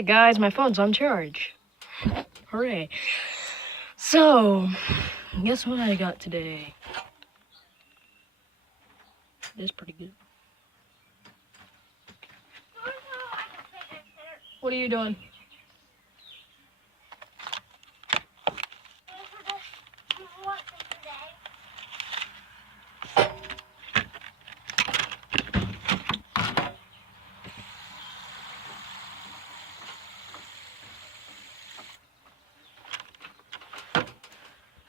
Hey guys, my phone's on charge. Hooray. So, guess what I got today? It is pretty good. What are you doing?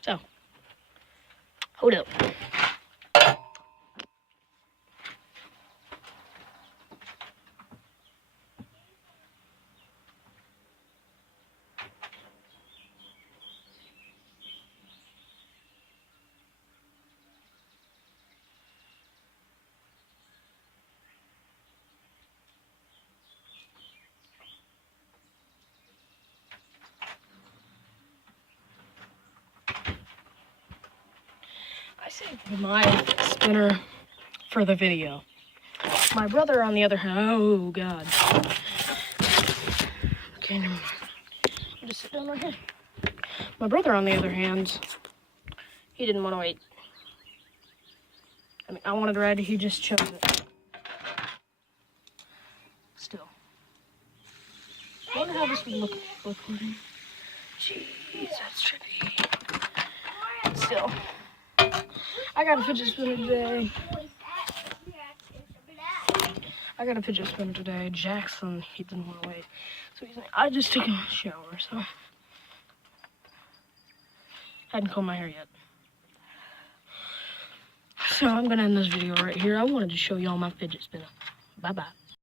So, hold up. I saved my spinner for the video. My brother, on the other hand, oh god. Okay, never mind. I'll just sit down right here. My brother, on the other hand, he didn't want to wait. I mean, I wanted to ride, he just chose it. Still. I wonder how this would look recording. Jeez, that's trippy. Still. I got a fidget spinner today. Jackson, he didn't want to wait. So I just took a shower, so. Hadn't combed my hair yet. So I'm gonna end this video right here. I wanted to show y'all my fidget spinner. Bye-bye.